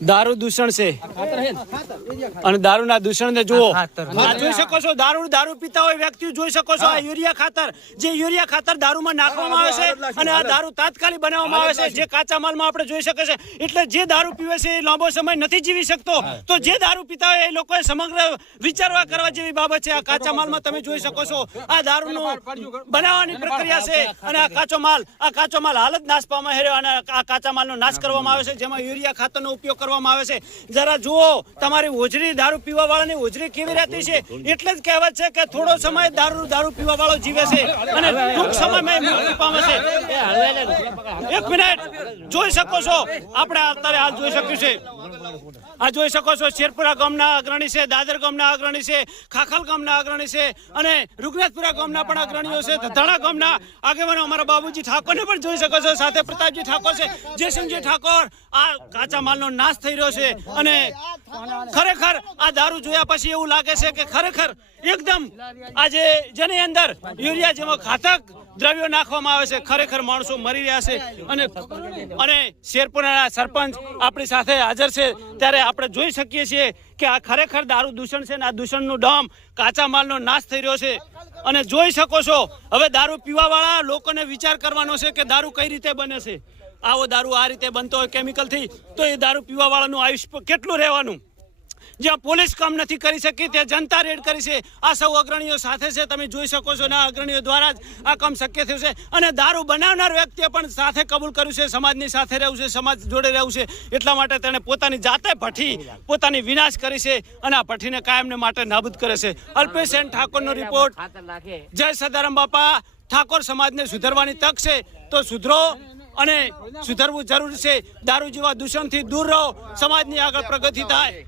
દારૂ દૂષણ છે. અને દારૂના દૂષણને જુઓ. જોઈ શકો છો દારૂ દારૂ પીતા હોય વ્યક્તિ જોઈ શકો છો આ યુરિયા ખાતર. જે યુરિયા ખાતર દારૂમાં નાખવામાં આવે છે અને આ દારૂ તાત્કાલિક બનાવવામાં આવે છે જે કાચા માલમાં આપણે જોઈ શકે છે એટલે જે દારૂ પીવે છે એ લાંબો સમય નથી જીવી શકતો. તો જે દારૂ પીતા હોય એ લોકોએ સમગ્ર વિચારવા કરવા જેવી બાબત છે. આ કાચા માલમાં તમે જોઈ શકો છો. આ દારૂનું બનાવવાની પ્રક્રિયા છે અને આ કાચો માલ આ કાચો માલ હાલ જ નાશ પામવા હેર્યો અને આ કાચા માલનો નાશ કરવામાં આવે છે જેમાં યુરિયા ખાતરનો ઉપયોગ કરવામાં આવે છે. જરા જુઓ, તમારી હોજરી દારૂ પીવા વાળાની હોજરી કેવી રહેતી છે? એટલે જ કહેવત છે કે થોડો સમય દારૂ દારૂ પીવા વાળો જીવે છે અને ટૂંક સમયમાં મૃત્યુ પામે છે. એક મિનિટ, જોઈ શકો છો, આપણે અત્યારે હાલ જોઈ શક્યું છે. આ જોઈ શકો છો, શેરપુરા ગામના અગ્રણી છે, દાદર ગામના અગ્રણી છે, ખાખલ ગામના અગ્રણી છે અને રૂગનાથપુરા ગામના પણ અગ્રણીઓ છે. ધધાણા ગામના આગેવાનો અમારા બાબુજી ઠાકોરને પણ જોઈ શકો છો, સાથે પ્રતાપજી ઠાકોર છે, જયસિંહજી ઠાકોર, આ કાચા માલનો નાશ થઈ રહ્યો છે અને ખરેખર આ દારૂ જોયા પછી એવું લાગે છે કે ખરેખર એકદમ આજે જેની અંદર યુરિયા જેવા ઘાતક દ્રવ્યો નાખવામાં આવે છે ખરેખર માણસો મરી રહ્યા છે અને અને શેરપુરાના સરપંચ આપણી સાથે હાજર છે. ત્યારે આપણે જોઈ શકીએ છીએ કે આ ખરેખર દારૂ દૂષણ છે ને આ દૂષણનું ડમ કાચા માલનો નાશ થઈ રહ્યો છે. અને જોઈ શકો છો હવે દારૂ પીવાવાળા લોકોને વિચાર કરવાનો છે કે દારૂ કઈ રીતે બને છે. આવો દારૂ આ રીતે બનતો હોય કેમિકલથી તો એ દારૂ પીવાવાળાનું આયુષ્ય કેટલું રહેવાનું? જ્યાં પોલીસ કામ નથી કરી શકી ત્યાં જનતા રેડ કરી છે. આ સૌ અગ્રણીઓ સાથે છે તમે જોઈ શકો છો ને આ અગ્રણીઓ દ્વારા જ આ કામ શક્ય થયું છે. અને દારૂ બનાવનાર વ્યક્તિએ પણ સાથે કબૂલ કર્યું છે સમાજની સાથે રહેવું છે સમાજ જોડે રહેવું છે. એટલા માટે તેણે પોતાની જાતે ભઠ્ઠી પોતાની વિનાશ કરી છે અને આ ભઠ્ઠીને કાયમને માટે નાબૂદ કરે છે. અલ્પેશ ઠાકોરનો રિપોર્ટ. જય સદારામ બાપા. ઠાકોર સમાજને સુધરવાની તક છે. તો સુધરો. અને સુધારવું જરૂરી છે. દારૂ જેવા દૂષણથી દૂર રહો. સમાજની આગળ પ્રગતિ થાય.